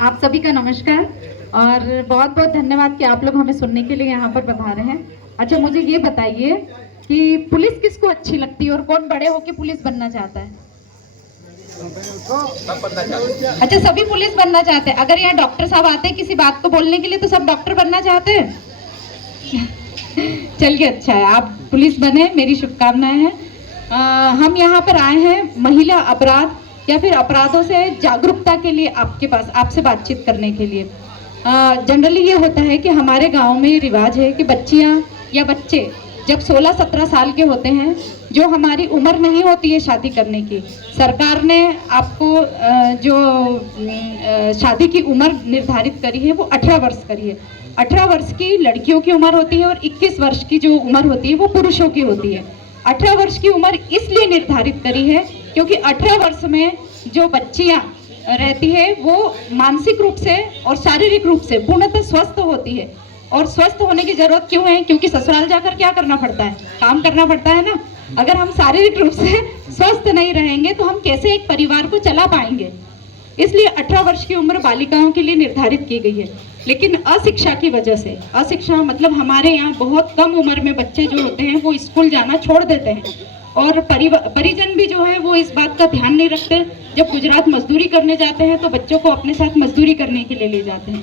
आप सभी का नमस्कार और बहुत बहुत धन्यवाद कि आप लोग हमें सुनने के लिए यहाँ पर पधारे हैं। अच्छा, मुझे ये बताइए कि पुलिस किसको अच्छी लगती है और कौन बड़े होके पुलिस बनना चाहता है? अच्छा, सभी पुलिस बनना चाहते हैं। अगर यहाँ डॉक्टर साहब आते हैं किसी बात को बोलने के लिए तो सब डॉक्टर बनना चाहते हैं? चलिए, अच्छा है, आप पुलिस बने, मेरी शुभकामनाएं हैं। हम यहाँ पर आए हैं महिला अपराध या फिर अपराधों से जागरूकता के लिए आपके पास आपसे बातचीत करने के लिए। जनरली ये होता है कि हमारे गांव में रिवाज है कि बच्चियां या बच्चे जब 16-17 साल के होते हैं, जो हमारी उम्र नहीं होती है शादी करने की, सरकार ने आपको जो शादी की उम्र निर्धारित करी है वो 18 वर्ष करी है। 18 वर्ष की लड़कियों की उम्र होती है और 21 वर्ष की जो उम्र होती है वो पुरुषों की होती है। 18 वर्ष की उम्र इसलिए निर्धारित करी है क्योंकि 18 वर्ष में जो बच्चियां रहती है वो मानसिक रूप से और शारीरिक रूप से पूर्णतः स्वस्थ होती है। और स्वस्थ होने की जरूरत क्यों है? क्योंकि ससुराल जाकर क्या करना पड़ता है? काम करना पड़ता है ना। अगर हम शारीरिक रूप से स्वस्थ नहीं रहेंगे तो हम कैसे एक परिवार को चला पाएंगे? इसलिए 18 वर्ष की उम्र बालिकाओं के लिए निर्धारित की गई है। लेकिन अशिक्षा की वजह से, अशिक्षा मतलब हमारे यहाँ बहुत कम उम्र में बच्चे जो होते हैं वो स्कूल जाना छोड़ देते हैं और परिजन भी जो है वो इस बात का ध्यान नहीं रखते। जब गुजरात मजदूरी करने जाते हैं तो बच्चों को अपने साथ मजदूरी करने के लिए ले जाते हैं।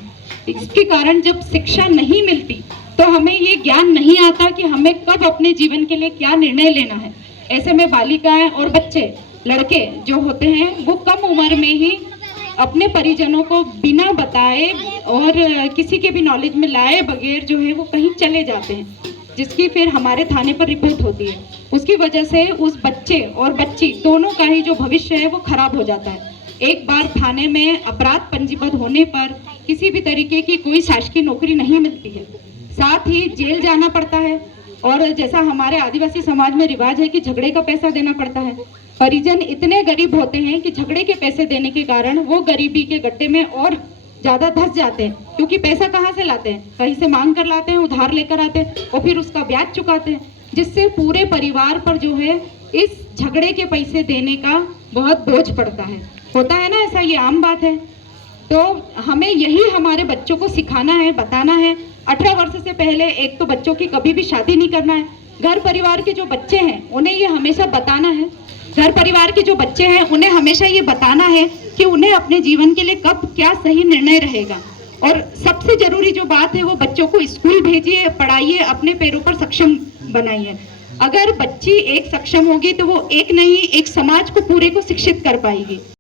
इसके कारण जब शिक्षा नहीं मिलती तो हमें ये ज्ञान नहीं आता कि हमें कब अपने जीवन के लिए क्या निर्णय लेना है। ऐसे में बालिकाएं और बच्चे, लड़के जो होते हैं वो कम उम्र में ही अपने परिजनों को बिना बताए और किसी के भी नॉलेज में लाए बगैर जो है वो कहीं चले जाते हैं, जिसकी फिर हमारे थाने पर रिपोर्ट होती है। उसकी वजह से उस बच्चे और बच्ची दोनों का ही जो भविष्य है वो खराब हो जाता है। एक बार थाने में अपराध पंजीबद्ध होने पर किसी भी तरीके की कोई शासकीय नौकरी नहीं मिलती है, साथ ही जेल जाना पड़ता है। और जैसा हमारे आदिवासी समाज में रिवाज है कि झगड़े का पैसा देना पड़ता है। परिजन इतने गरीब होते हैं कि झगड़े के पैसे देने के कारण वो गरीबी के गड्ढे में और ज्यादा धंस जाते हैं, क्योंकि पैसा कहाँ से लाते हैं? कहीं से मांग कर लाते हैं, उधार लेकर आते हैं और फिर उसका ब्याज चुकाते हैं, जिससे पूरे परिवार पर जो है इस झगड़े के पैसे देने का बहुत बोझ पड़ता है। होता है ना ऐसा, ये आम बात है। तो हमें यही हमारे बच्चों को सिखाना है, बताना है। 18 वर्ष से पहले एक तो बच्चों की कभी भी शादी नहीं करना है। घर परिवार के जो बच्चे हैं उन्हें ये हमेशा बताना है, घर परिवार के जो बच्चे हैं उन्हें हमेशा ये बताना है कि उन्हें अपने जीवन के लिए कब क्या सही निर्णय रहेगा। और सबसे जरूरी जो बात है वो बच्चों को स्कूल भेजिए, पढ़ाइए, अपने पैरों पर सक्षम बनाइए। अगर बच्ची एक सक्षम होगी तो वो एक नहीं, एक समाज को पूरे को शिक्षित कर पाएगी।